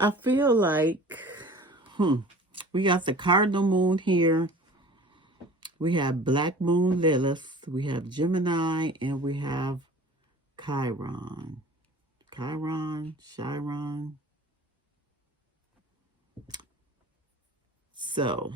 I feel like, we got the cardinal moon here. We have black moon Lilith. We have Gemini, and we have Chiron. Chiron. So,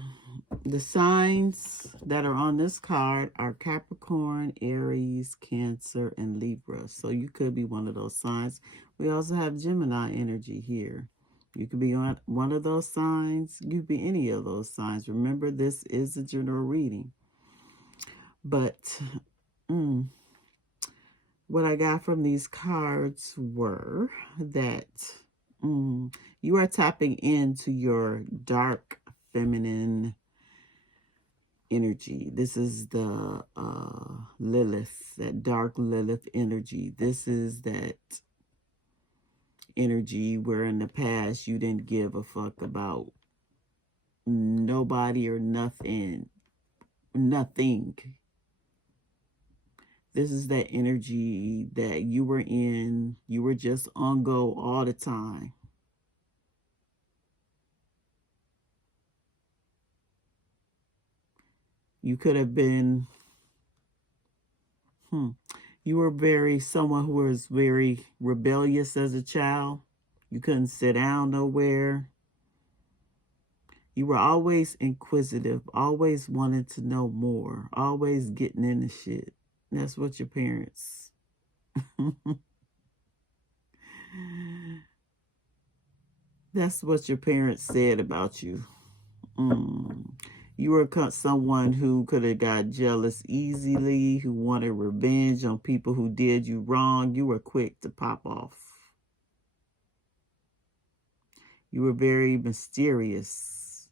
the signs that are on this card are Capricorn, Aries, Cancer, and Libra. So you could be one of those signs. We also have Gemini energy here. You could be on one of those signs. You could be any of those signs. Remember, this is a general reading. But what I got from these cards were that you are tapping into your dark feminine energy. This is the Lilith, that dark Lilith energy. This is that energy where in the past you didn't give a fuck about nobody or nothing. This is that energy that you were in. You were just on go all the time. You could have been, you were someone who was very rebellious as a child. You couldn't sit down nowhere. You were always inquisitive, always wanted to know more, always getting into shit. That's what your parents. That's what your parents said about you. You were someone who could have got jealous easily, who wanted revenge on people who did you wrong. You were quick to pop off. You were very mysterious,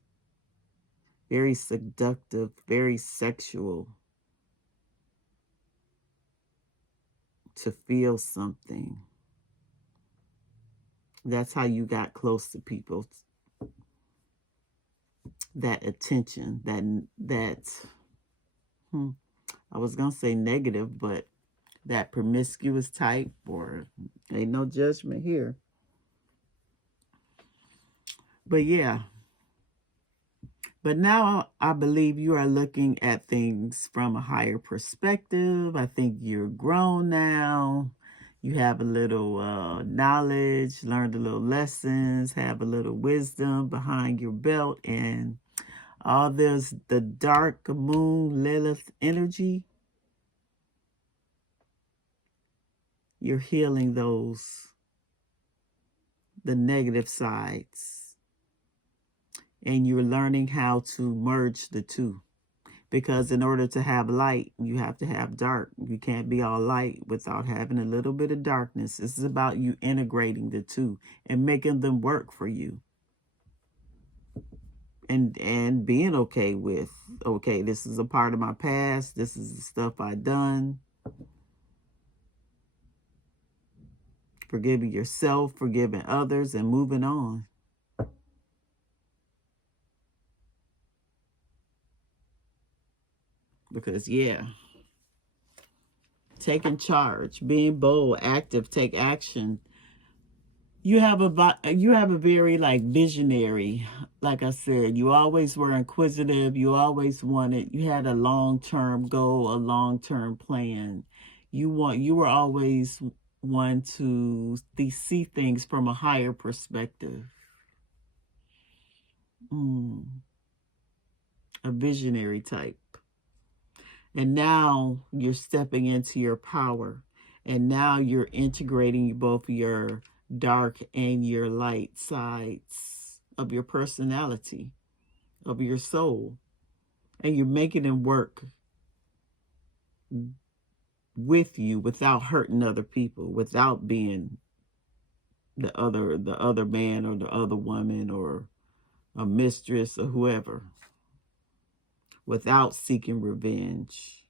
very seductive, very sexual. To feel something. That's how you got close to people. That attention, I was going to say negative, but that promiscuous type, or ain't no judgment here. But yeah. But now I believe you are looking at things from a higher perspective. I think you're grown now. You have a little knowledge, learned a little lessons, have a little wisdom behind your belt, and all this, the dark moon Lilith energy, you're healing those, the negative sides. And you're learning how to merge the two. Because in order to have light, you have to have dark. You can't be all light without having a little bit of darkness. This is about you integrating the two and making them work for you. And being okay with, okay, this is a part of my past. This is the stuff I've done. Forgiving yourself, forgiving others, and moving on. Because, yeah, taking charge, being bold, active, take action. You have a very like visionary, like I said, you always were inquisitive. You always you had a long-term goal, a long-term plan. You were always one to see things from a higher perspective. A visionary type. And now you're stepping into your power. And now you're integrating both your dark and your light sides of your personality, of your soul. And you're making them work with you without hurting other people, without being the other man or the other woman or a mistress or whoever, without seeking revenge,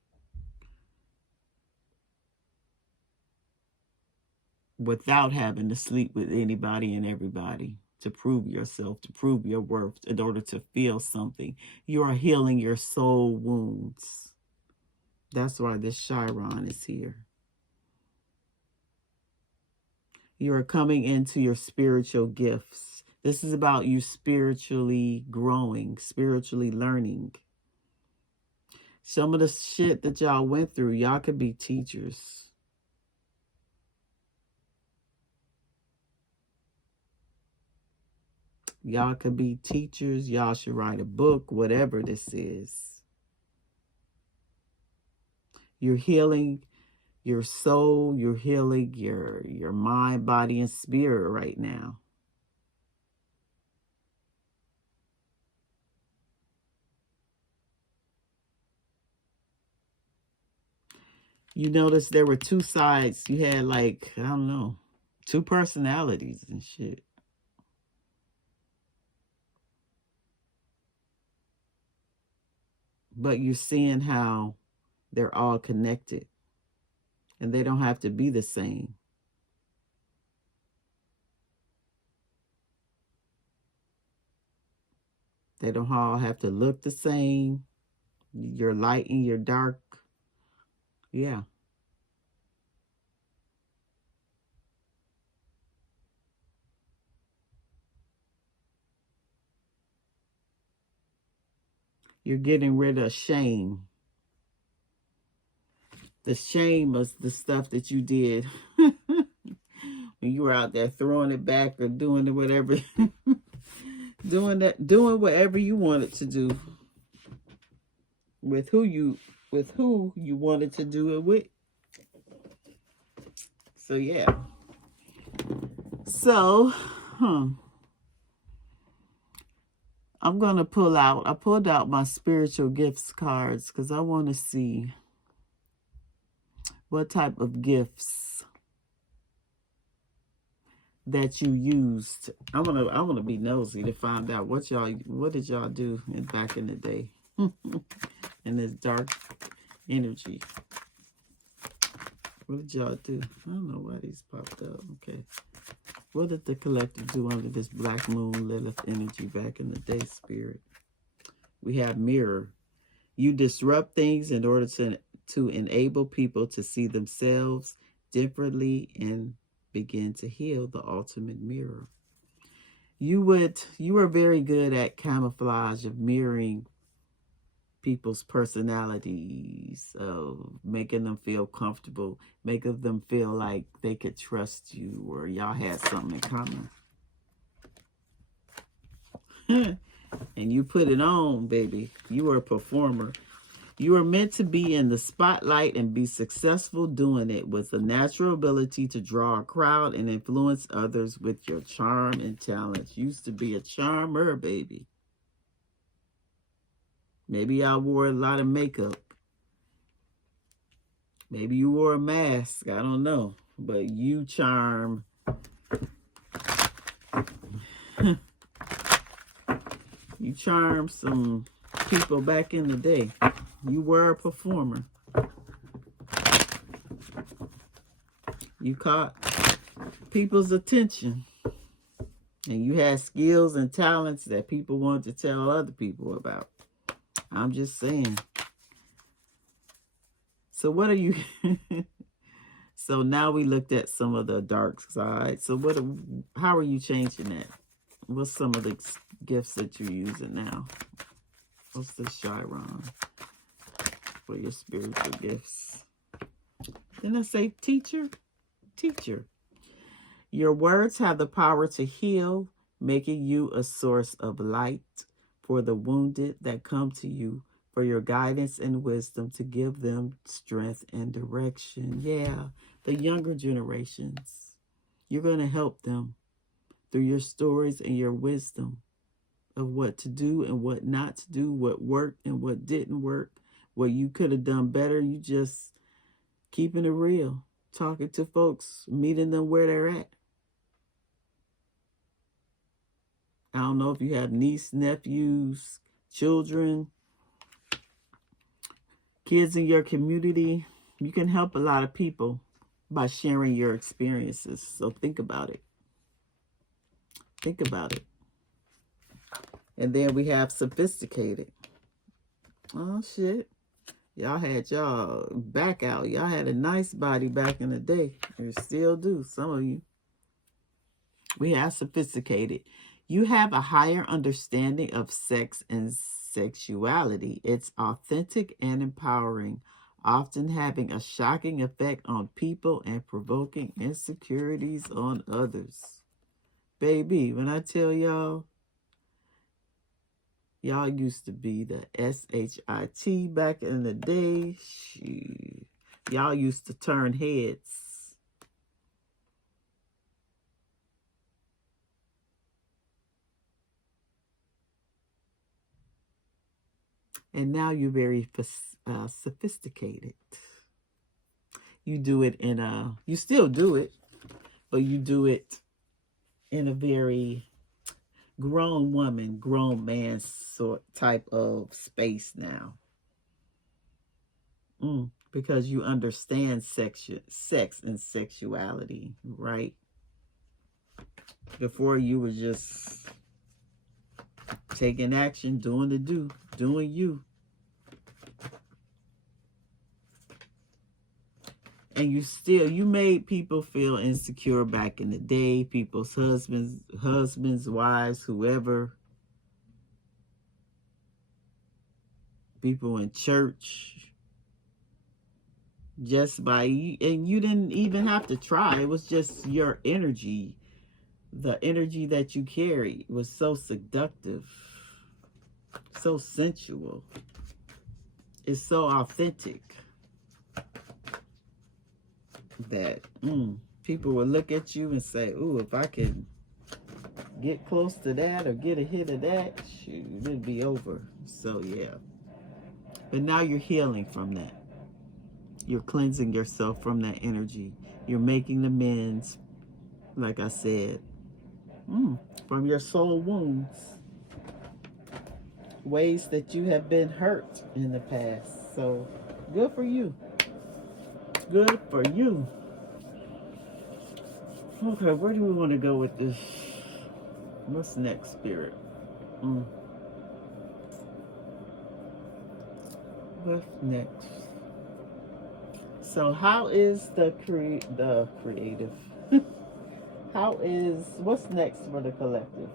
without having to sleep with anybody and everybody to prove yourself, to prove your worth, in order to feel something. You are healing your soul wounds. That's why this Chiron is here. You are coming into your spiritual gifts. This is about you spiritually growing, spiritually learning. Some of the shit that y'all went through, y'all could be teachers. Y'all could be teachers. Y'all should write a book, whatever this is. You're healing your soul. You're healing your mind, body, and spirit right now. You notice there were two sides. You had like, I don't know, two personalities and shit. But you're seeing how they're all connected. And they don't have to be the same. They don't all have to look the same. Your light and your dark. Yeah. You're getting rid of shame. The shame was the stuff that you did when you were out there throwing it back or doing it whatever. doing whatever you wanted to do with who you wanted to do it with. So yeah. So, I'm going to I pulled out my spiritual gifts cards because I want to see what type of gifts that you used. I want to be nosy to find out what did y'all do back in the day in this dark energy. What did y'all do? I don't know why these popped up. Okay. What did the collective do under this black moon Lilith energy back in the day, spirit? We have mirror. You disrupt things in order to enable people to see themselves differently and begin to heal. The ultimate mirror. You were very good at camouflage of mirroring people's personalities, of making them feel comfortable, making them feel like they could trust you or y'all had something in common. And you put it on, baby. You were a performer. You are meant to be in the spotlight and be successful doing it with a natural ability to draw a crowd and influence others with your charm and talent. Used to be a charmer, baby. Maybe y'all wore a lot of makeup. Maybe you wore a mask. I don't know. But you charm. You charmed some people back in the day. You were a performer. You caught people's attention. And you had skills and talents that people wanted to tell other people about. I'm just saying. So what are you... So now we looked at some of the dark side. So how are you changing that? What's some of the gifts that you're using now? What's the Chiron for your spiritual gifts? Didn't I say teacher? Teacher. Your words have the power to heal, making you a source of light for the wounded that come to you, for your guidance and wisdom to give them strength and direction. Yeah, the younger generations. You're going to help them through your stories and your wisdom of what to do and what not to do, what worked and what didn't work, what you could have done better. You just keeping it real, talking to folks, meeting them where they're at. I don't know if you have nieces, nephews, children, kids in your community. You can help a lot of people by sharing your experiences. So think about it. Think about it. And then we have sophisticated. Oh, shit. Y'all had y'all back out. Y'all had a nice body back in the day. You still do, some of you. We have sophisticated. You have a higher understanding of sex and sexuality. It's authentic and empowering, often having a shocking effect on people and provoking insecurities on others. Baby, when I tell y'all, y'all used to be the SHIT back in the day. Shoot. Y'all used to turn heads. And now you're very sophisticated. You do it in a, you still do it, but you do it in a very grown woman, grown man sort type of space now. Because you understand sex and sexuality, right? Before you were just taking action, doing you. And you made people feel insecure back in the day, people's husbands, wives, whoever, people in church, just by, and you didn't even have to try. It was just your energy. The energy that you carried was so seductive, so sensual. It's so authentic that people will look at you and say, ooh, if I could get close to that or get a hit of that, shoot, it'd be over. So yeah. But now you're healing from that. You're cleansing yourself from that energy. You're making amends, like I said, from your soul wounds. Ways that you have been hurt in the past. So good for you. Good for you. Okay, where do we want to go with this? What's next, Spirit? What's next? So how is the creative? What's next for the collective?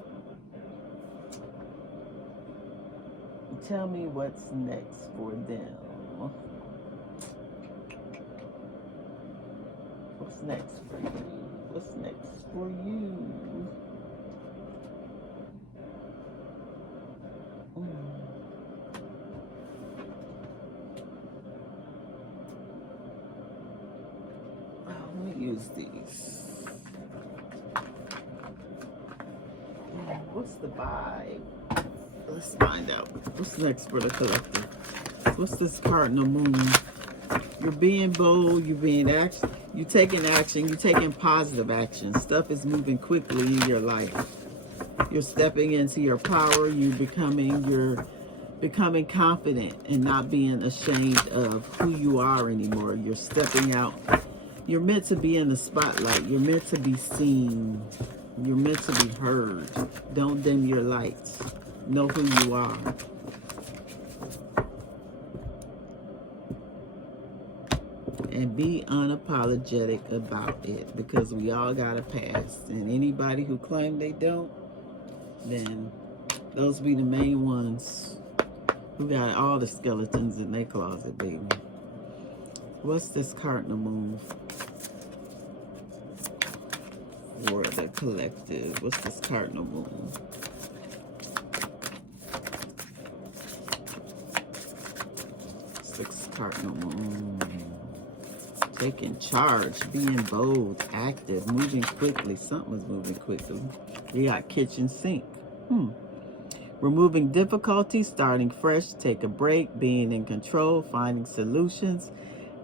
Tell me what's next for them. What's next for you? What's next for you? Let me use these. What's the vibe? Let's find out. What's next for the collective? What's this cardinal moon? You're being bold. You're being action. You're taking action. You're taking positive action. Stuff is moving quickly in your life. You're stepping into your power. You're becoming confident and not being ashamed of who you are anymore. You're stepping out. You're meant to be in the spotlight. You're meant to be seen. You're meant to be heard. Don't dim your lights. Know who you are. And be unapologetic about it, because we all got a past. And anybody who claim they don't, then those be the main ones who got all the skeletons in their closet, baby. What's this cardinal moon for the collective? What's this cardinal moon? Six cardinal moon. Taking charge, being bold, active, moving quickly. Something was moving quickly. We got kitchen sink. Removing difficulties, starting fresh, take a break, being in control, finding solutions,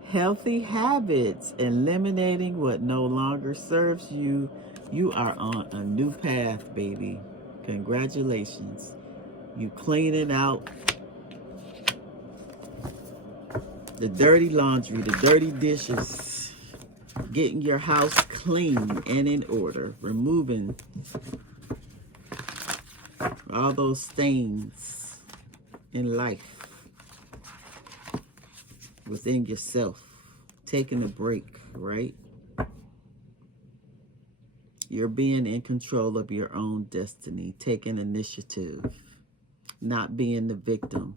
healthy habits, eliminating what no longer serves you. You are on a new path, baby. Congratulations. You cleaning out the dirty laundry, the dirty dishes, getting your house clean and in order, removing all those stains in life within yourself, taking a break, right? You're being in control of your own destiny, taking initiative, not being the victim.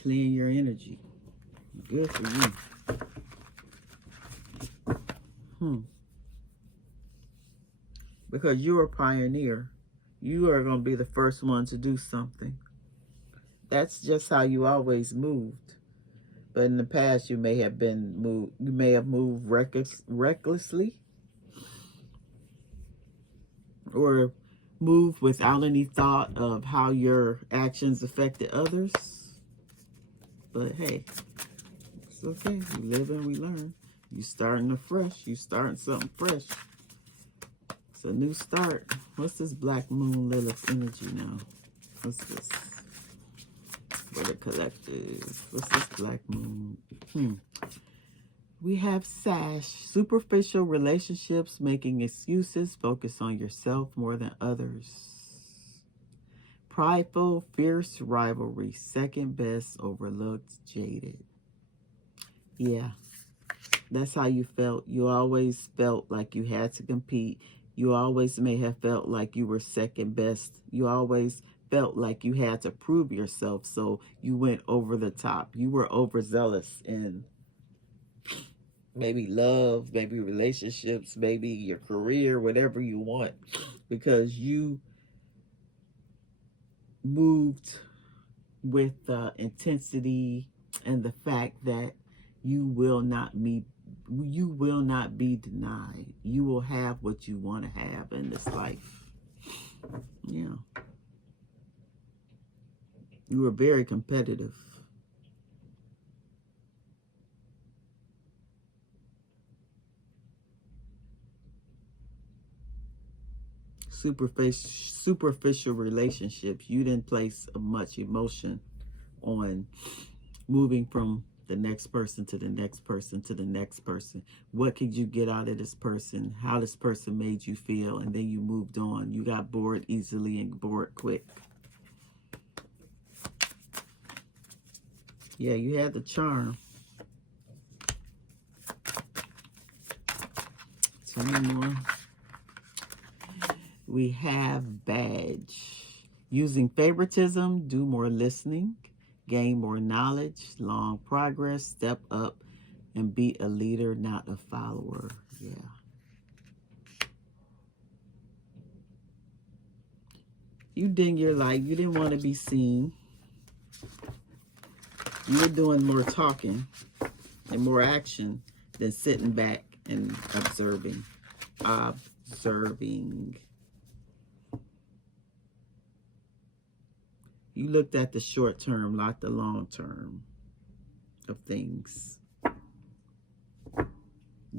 Clean your energy. Good for you. Because you're a pioneer. You are going to be the first one to do something. That's just how you always moved. But in the past, you may have moved recklessly, or moved without any thought of how your actions affected others. But hey, it's okay. We live and we learn. You starting afresh. You starting something fresh. It's a new start. What's this Black Moon Lilith energy now? What's this? For the collective. What's this Black Moon? We have Sash. Superficial relationships, making excuses, focus on yourself more than others. Prideful, fierce rivalry, second best, overlooked, jaded. Yeah, that's how you felt. You always felt like you had to compete. You always may have felt like you were second best. You always felt like you had to prove yourself, so you went over the top. You were overzealous in maybe love, maybe relationships, maybe your career, whatever you want, because you moved with intensity and the fact that you will not be denied. You will have what you want to have in this life. Yeah. You were very competitive. Superficial relationships. You didn't place much emotion on moving from the next person to the next person to the next person. What could you get out of this person? How this person made you feel, and then you moved on. You got bored easily and bored quick. Yeah, you had the charm. Tell me more. We have badge. Using favoritism, do more listening, gain more knowledge, long progress, step up, and be a leader, not a follower. Yeah. You ding your light. You didn't want to be seen. You were doing more talking and more action than sitting back and observing. You looked at the short term, not the long term of things. You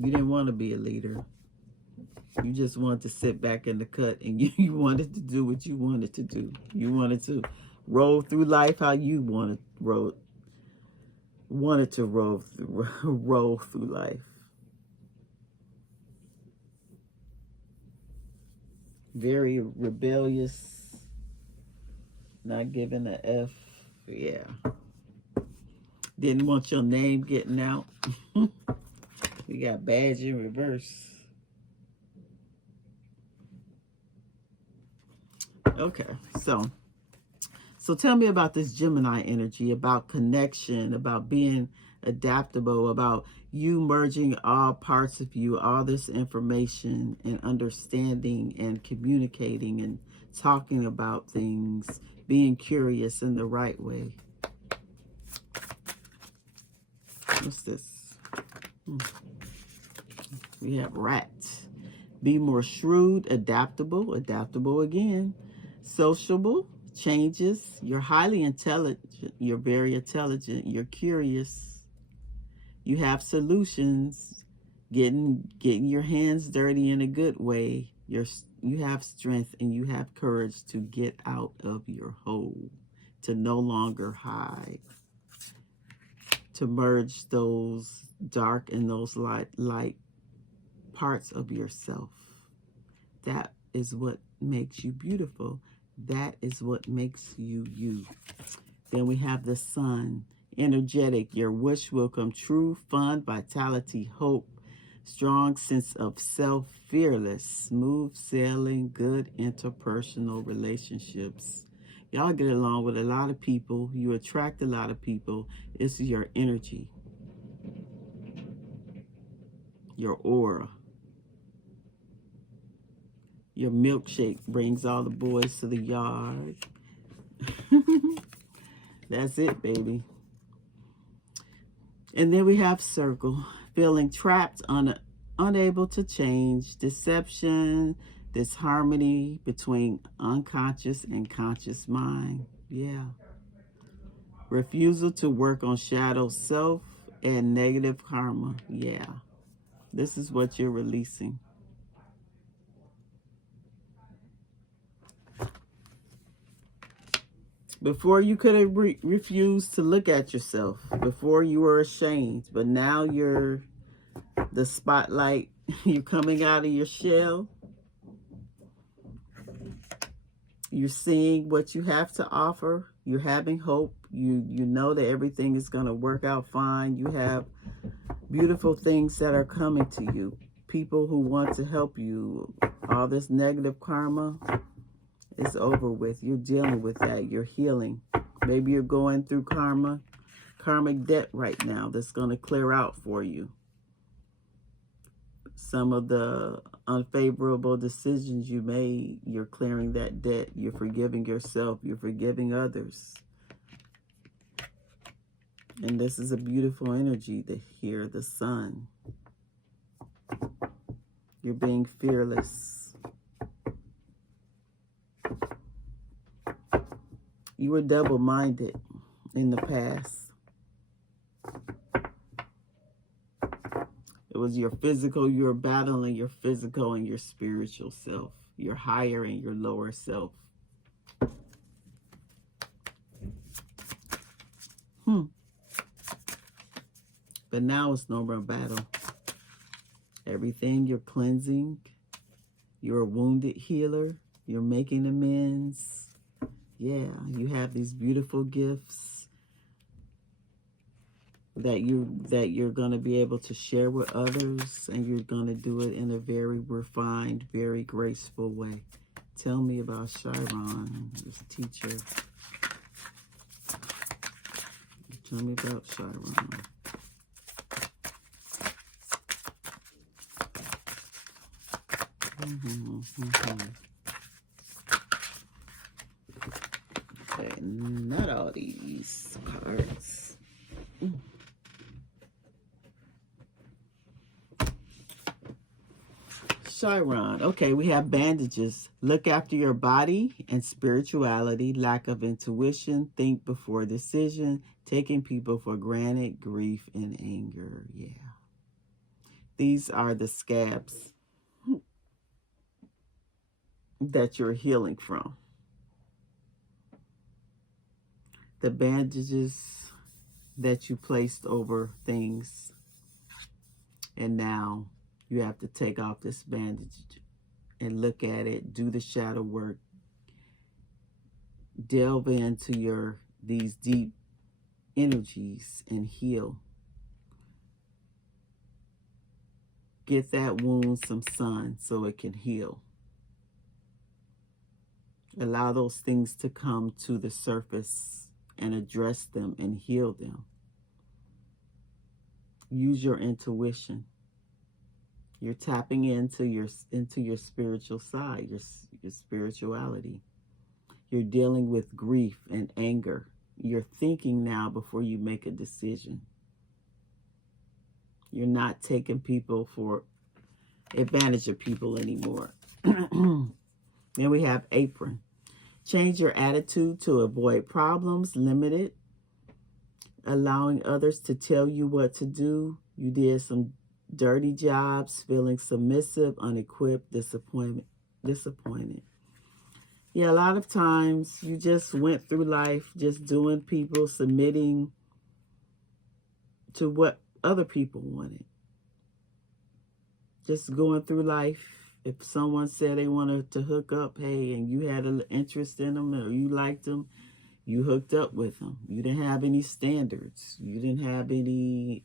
didn't want to be a leader. You just wanted to sit back in the cut, and you wanted to do what you wanted to do. You wanted to roll through life how you wanted to roll through life. Very rebellious, not giving a F. Yeah. Didn't want your name getting out. We got badge in reverse. Okay, so tell me about this Gemini energy, about connection, about being adaptable, about you merging all parts of you, all this information, and understanding and communicating and talking about things, being curious in the right way. What's this? We have rat. Be more shrewd, adaptable again, sociable, changes. You're highly intelligent. You're very intelligent. You're curious. You have solutions. Getting your hands dirty in a good way. You have strength and you have courage to get out of your hole, to no longer hide, to merge those dark and those light parts of yourself. That is what makes you beautiful. That is what makes you you. Then we have the sun. Energetic. Your wish will come true. Fun, vitality, hope, strong sense of self, fearless, smooth sailing, good interpersonal relationships. Y'all get along with a lot of people. You attract a lot of people. It's your energy, your aura. Your milkshake brings all the boys to the yard. That's it, baby. And then we have circle, feeling trapped, unable to change, deception, disharmony between unconscious and conscious mind. Yeah. Refusal to work on shadow self and negative karma. Yeah. This is what you're releasing. Before you could have refused to look at yourself. Before you were ashamed. But now you're the spotlight. You're coming out of your shell. You're seeing what you have to offer. You're having hope. You know that everything is going to work out fine. You have beautiful things that are coming to you. People who want to help you. All this negative karma is over with. You're dealing with that. You're healing. Maybe you're going through karmic debt right now that's going to clear out for you. Some of the unfavorable decisions you made, you're clearing that debt. You're forgiving yourself. You're forgiving others. And this is a beautiful energy to hear the sun. You're being fearless. You were double-minded in the past. It was your physical, you were battling your physical and your spiritual self, your higher and your lower self. But now it's no more battle. Everything you're cleansing. You're a wounded healer. You're making amends. Yeah, you have these beautiful gifts that you're going to be able to share with others, and you're going to do it in a very refined, very graceful way. Tell me about Chiron, this teacher. Tell me about Chiron. Okay, not all these cards. Chiron. Okay, we have bandages. Look after your body and spirituality, lack of intuition, think before decision, taking people for granted, grief, and anger. Yeah. These are the scabs that you're healing from. The bandages that you placed over things. And now you have to take off this bandage and look at it, do the shadow work, delve into these deep energies and heal. Get that wound some sun so it can heal. Allow those things to come to the surface and address them and heal them. Use your intuition. You're tapping into your spiritual side, your spirituality. You're dealing with grief and anger. You're thinking now before you make a decision. You're not taking people for advantage of people anymore. Then we have apron. Change your attitude to avoid problems, limited, allowing others to tell you what to do. You did some dirty jobs, feeling submissive, unequipped, disappointed. Yeah, a lot of times you just went through life just doing people, submitting to what other people wanted. Just going through life. If someone said they wanted to hook up, hey, and you had an interest in them or you liked them, you hooked up with them. You didn't have any standards. You didn't have any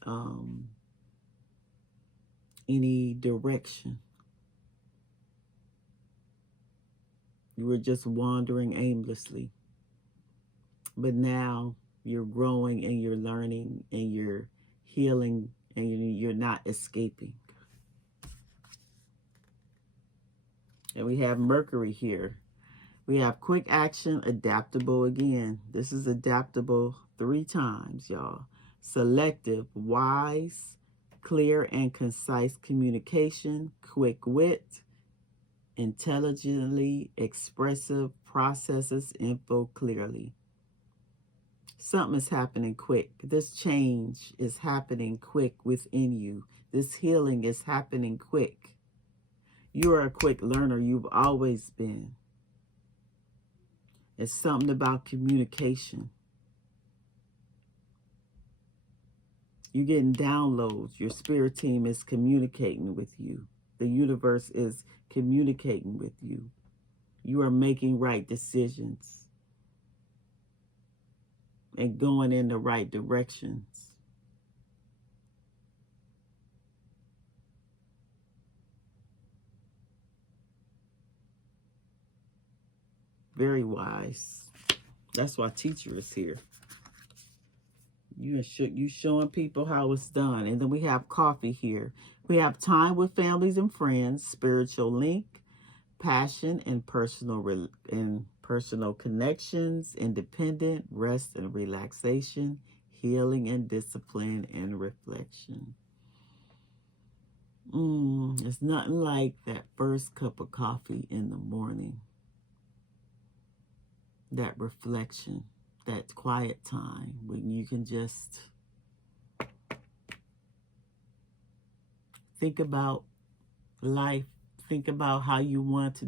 any direction. You were just wandering aimlessly. But now you're growing and you're learning and you're healing and you're not escaping. And we have Mercury here. We have quick action, adaptable again. This is adaptable 3 times, y'all. Selective, wise, clear and concise communication, quick wit, intelligently expressive, processes info clearly. Something is happening quick. This change is happening quick within you. This healing is happening quick. You are a quick learner. You've always been. It's something about communication. You're getting downloads. Your spirit team is communicating with you. The universe is communicating with you. You are making right decisions and going in the right directions. Very wise. That's why teacher is here. You showing people how it's done. And then we have coffee here. We have time with families and friends, spiritual link, passion and personal connections, independent, rest and relaxation, healing and discipline and reflection. It's nothing like that first cup of coffee in the morning. That reflection, that quiet time when you can just think about life, think about how you want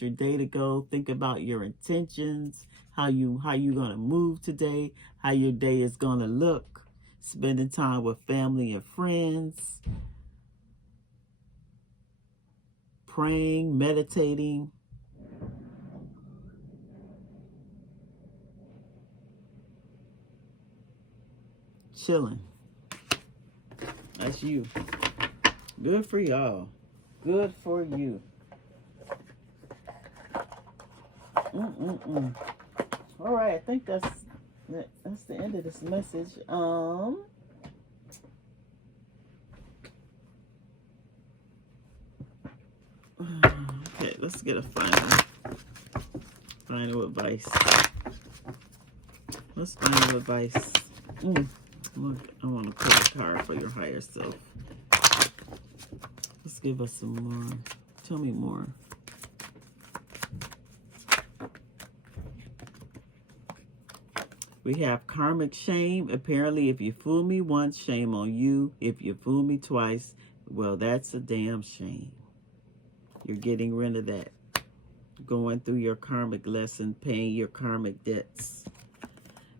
your day to go, think about your intentions, how you're going to move today, how your day is going to look, spending time with family and friends, praying, meditating. Chilling. That's you. Good for y'all. Good for you. All right, I think that's the end of this message. Okay, let's get a final advice. What's final advice? I want to pull a card for your higher self. Let's give us some more. Tell me more. We have karmic shame. Apparently, if you fool me once, shame on you. If you fool me twice, well, that's a damn shame. You're getting rid of that. Going through your karmic lesson, paying your karmic debts.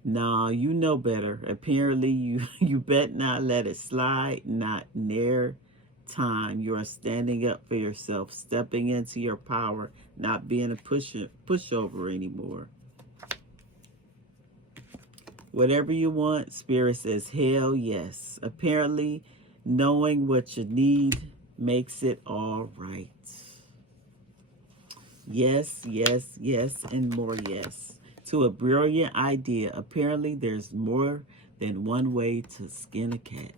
No, you know better. Apparently, you bet not let it slide. Not near time. You are standing up for yourself, stepping into your power, not being a pushover anymore. Whatever you want, Spirit says, hell yes. Apparently, knowing what you need makes it all right. Yes, yes, yes, and more yes. To a brilliant idea. Apparently, there's more than one way to skin a cat.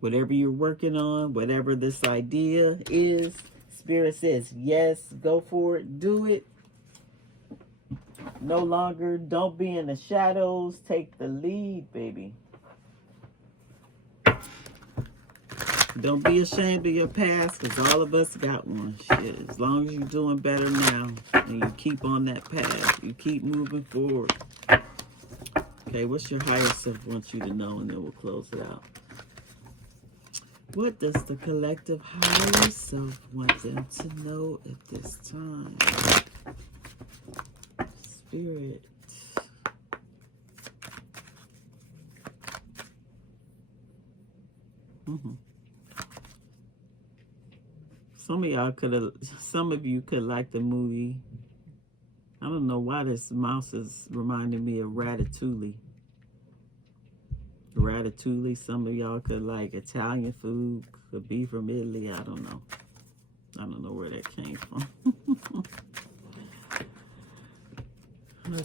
Whatever you're working on, whatever this idea is, Spirit says, yes, go for it, do it. No longer, don't be in the shadows, take the lead, baby. Don't be ashamed of your past, because all of us got one. Shit, as long as you're doing better now, and you keep on that path, you keep moving forward. Okay, what's your higher self wants you to know, and then we'll close it out. What does the collective higher self want them to know at this time? Spirit. Some of you could like the movie. I don't know why this mouse is reminding me of Ratatouille. Ratatouille. Some of y'all could like Italian food. Could be from Italy. I don't know. I don't know where that came from.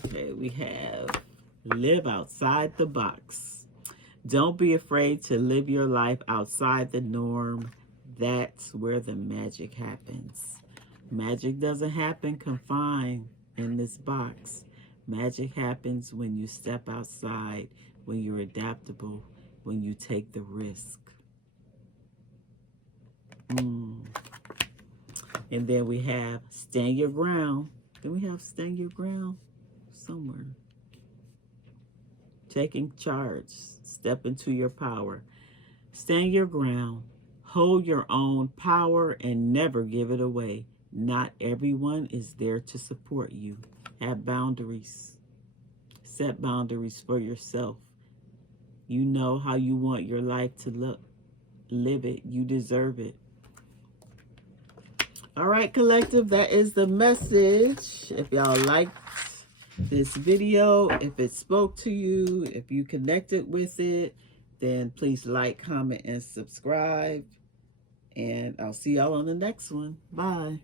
Okay, we have live outside the box. Don't be afraid to live your life outside the norm. That's where the magic happens. Magic doesn't happen confined in this box. Magic happens when you step outside, when you're adaptable, when you take the risk. And then we have stand your ground. Then we have stand your ground somewhere. Taking charge. Step into your power. Stand your ground. Hold your own power and never give it away. Not everyone is there to support you. Have boundaries. Set boundaries for yourself. You know how you want your life to look. Live it. You deserve it. All right, collective, that is the message. If y'all liked this video, if it spoke to you, if you connected with it, then please like, comment, and subscribe. And I'll see y'all on the next one. Bye.